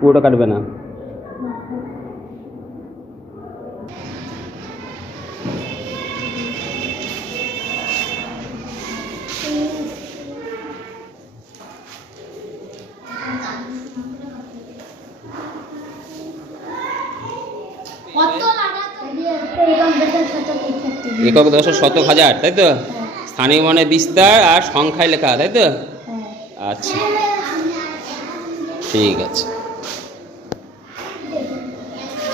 পুরোটা কাটবে না। একক দশ শতক হাজার তাই তো? স্থানীয় মানে বিস্তার আর সংখ্যায় লেখা তাই তো? আচ্ছা। ঠিক আছে।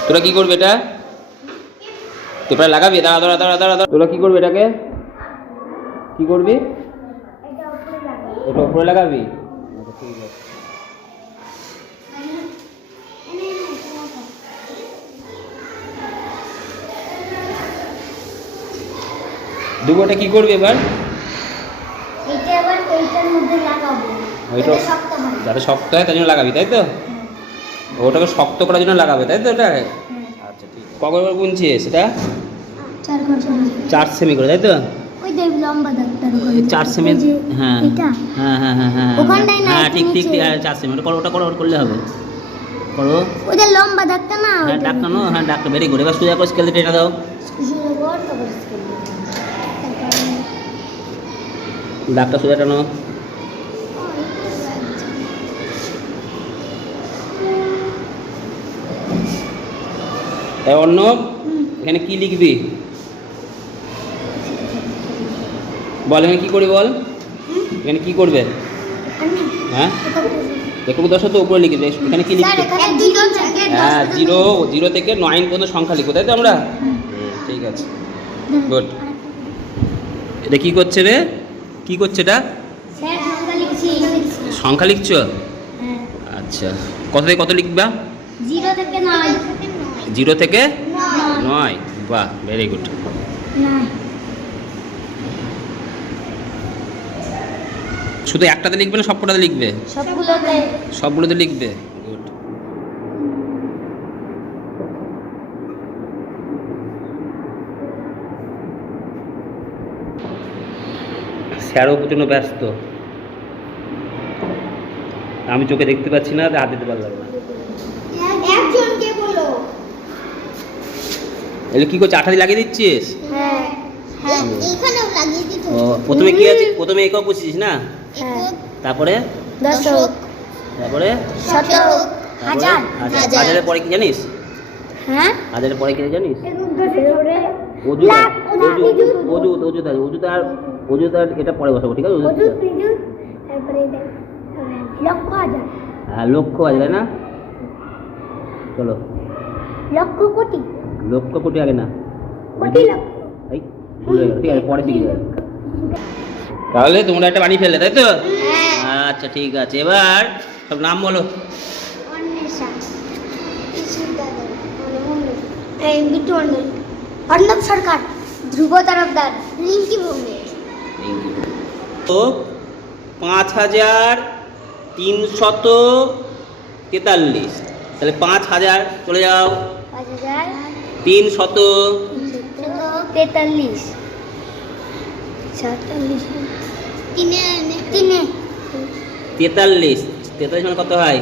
তোরা কি করবে এটা? তোরা লাগাবি? দাঁড়া দাঁড়া দাঁড়া দাঁড়া। তোরা কি করবে এটাকে? কি করবি? এটা উপরে লাগাবি? এটা কি করবি এবার? এটা শক্ত হয় তার জন্য লাগাবি তাই তো? ওটাকে শক্ত করার জন্য লাগাবে তাই তো এটা আচ্ছা ঠিক কবে বুনছি সেটা? চার সেমি করে তাই তো? চার সেমি হ্যাঁ। এটা? হ্যাঁ হ্যাঁ হ্যাঁ হ্যাঁ না, হ্যাঁ ঠিক ঠিক ঠিক। হ্যাঁ চার সেমি ওটা করো ওটা করো ওটা করলে হবে। করো। ওই যে লম্বা ডাক্তার না হ্যাঁ ডাক্তার নো হ্যাঁ ডাক্তার ভেরি গুড এবার সোজা করে স্কেল টেনে দাও। ডাক্তার সোজা টানো। অন্য? এখানে কি লিখবি? বল এখানে কি করি বল? এখানে কি করবে? হ্যাঁ? একক দশ তো উপরে লিখবে এখানে কি লিখবে? হ্যাঁ জিরো জিরো থেকে নাইন পর্যন্ত সংখ্যা লিখব তাই তো আমরা? ঠিক আছে। গুড এটা কি করছে রে? কি করছে এটা? সংখ্যা লিখছি হ্যাঁ। আচ্ছা। কত থেকে কত লিখবা? জিরো থেকে জিরো থেকে নয়। বাহ ভেরি গুড শুধু একটাতে লিখবে না সবকটাতে লিখবে? সবগুলোতে। লিখবে? গুড স্যারও প্রচণ্ড ব্যস্ত। আমি চোখে দেখতে পাচ্ছি না হাত দিতে পারলাম না। এগুলো কি করছে আঠাদি লাগিয়ে দিচ্ছিস? হ্যাঁ। হ্যাঁ এইখানেও লাগিয়ে দিত ও প্রথমে কি আছে? প্রথমে একক বসিস না? হ্যাঁ। তারপরে? দশক। তারপরে? শতক? হাজার। হাজার। হাজার। হাজারের পরে কি জানিস? হ্যাঁ? হাজারের পরে কি জানিস? তারপরে অজু লাখ, অজু অজু, অজু অজু তার অজু তার অজু তার এটা পরে বসাবো ঠিক আছে? অজু অজুত তারপরে লক্ষ হাজার। হ্যাঁ লক্ষ আছে তাই না? চলো। লক্ষ কোটি। লক্ষ কোটি আগে না। এই ভুল গেল ঠিক আছে পরে শিখে যাবে। তাহলে তোমরা একটা বানিয়ে ফেললে তাই তো? হ্যাঁ। আচ্ছা ঠিক আছে এবার সব নাম বলো। অর্ণব সরকার ধ্রুব তরফদার রিঙ্কি ভৌমিক। তো পাঁচ হাজার তিনশত তেতাল্লিশ। তাহলে পাঁচ হাজার চলে যাও। পাঁচ হাজার তিন শত তেতাল্লিশ। তেতাল্লিশ। তেতাল্লিশ মানে কত হয়?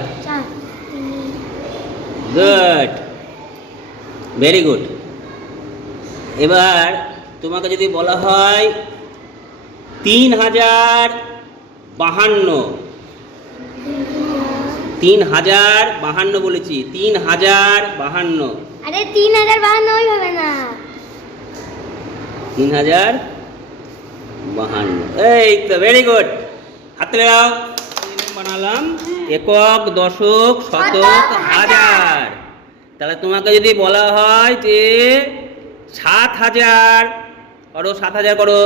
গুড। Very good. এবার তোমাকে যদি বলা হয় তিন হাজার বাহান্ন। তিন হাজার বাহান্ন বলেছি। তিন হাজার বাহান্ন। আরে তিন হাজার বাহান্ন ওইভাবে না। তিন হাজার বাহান্ন। এই তো ভেরি গুড হাতে বানালাম। একক দশক শতক হাজার। তাহলে তোমাকে যদি বলা হয় যে সাত হাজার করো সাত হাজার করো।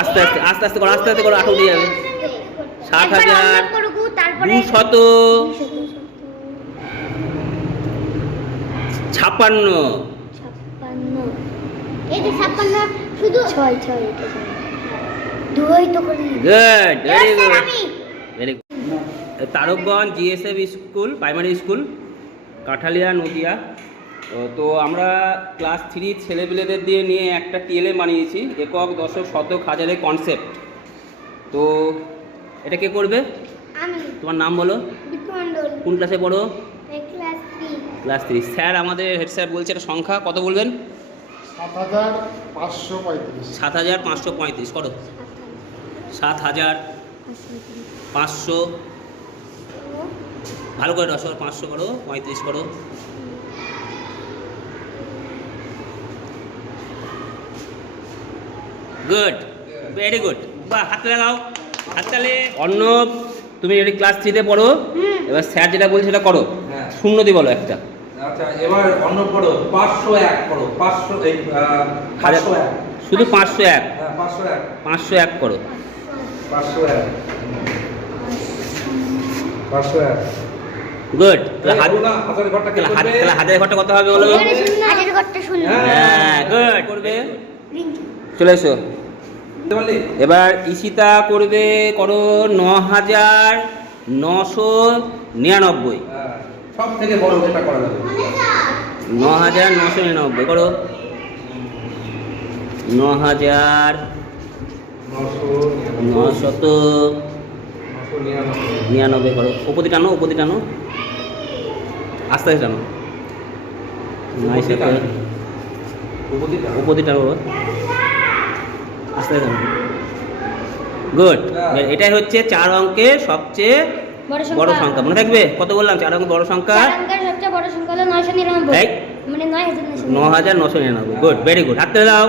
আস্তে আস্তে আস্তে আস্তে করো আস্তে আস্তে করো আঠো দিয়ে যাবে। সাত হাজার অর্ণব করুক, তারপরে ছাপ্পান্ন। ছাপ্পান্ন। এই যে ছাপ্পান্ন শুধু ছয় ছয় দুই তো করি। Good very good very good Tarakganj GSF school primary school Kathalia Nadia. ও, তো আমরা ক্লাস থ্রি ছেলেপিলেদের দিয়ে নিয়ে একটা টিএলএ বানিয়েছি একক দশক শতক হাজারের কনসেপ্ট তো এটা কে করবে? তোমার নাম বলো। কোন ক্লাসে পড়ো? ক্লাস থ্রি স্যার আমাদের হেড স্যার বলছে একটা সংখ্যা কত বলবেন? সাত হাজার পাঁচশো পঁয়ত্রিশ। সাত হাজার পাঁচশো পঁয়ত্রিশ করো সাত হাজার পাঁচশো। ভালো করে দশ হাজার পাঁচশো করো পঁয়ত্রিশ করো। Good very good. বাহ হাত লাগাও হাত তালে। অর্ণব তুমি যদি ক্লাস থ্রিতে পড়ো হুম। এবার স্যার যেটা বলছে সেটা করো। হ্যাঁ। শূন্য দিয়ে বলো একটা। আচ্ছা এবার অন্য পড়ো পাঁচশো এক পড়ো পাঁচশো এই হাজার পাঁচশো এক। শুধু পাঁচশো এক? হ্যাঁ পাঁচশো এক। পাঁচশো এক করো পাঁচশো এক। পাঁচশো এক। গুড। তাহলে বলো ঘরটা কত হবে বলো? এখানে শূন্য হাজার ঘরটা শূন্য হ্যাঁ। হ্যাঁ গুড। করবে? চলে এসো। এবার ঈশিতা করবে করো ন হাজার নশো নিরানব্বই। সব থেকে বড় যেটা করা যাবে? ন হাজার নশো নিরানব্বই। করো। ন হাজার নশত নিরানব্বই করো। উপদি টানো উপদি টানো আস্তে আস্তে টানো। উপদি টানো আস্তে আস্তে টানো গুড। এটাই হচ্ছে চার অঙ্কের সবচেয়ে বড় সংখ্যা মনে থাকবে কত বললাম? চার অঙ্ক বড় সংখ্যা? চার অঙ্কের সবচেয়ে বড় সংখ্যা হলো নয়শো নিরানব্বই। মানে নয় হাজার নয়শো ন হাজার নশো নিরানব্বই। গুড ভেরি গুড হাতে দাও।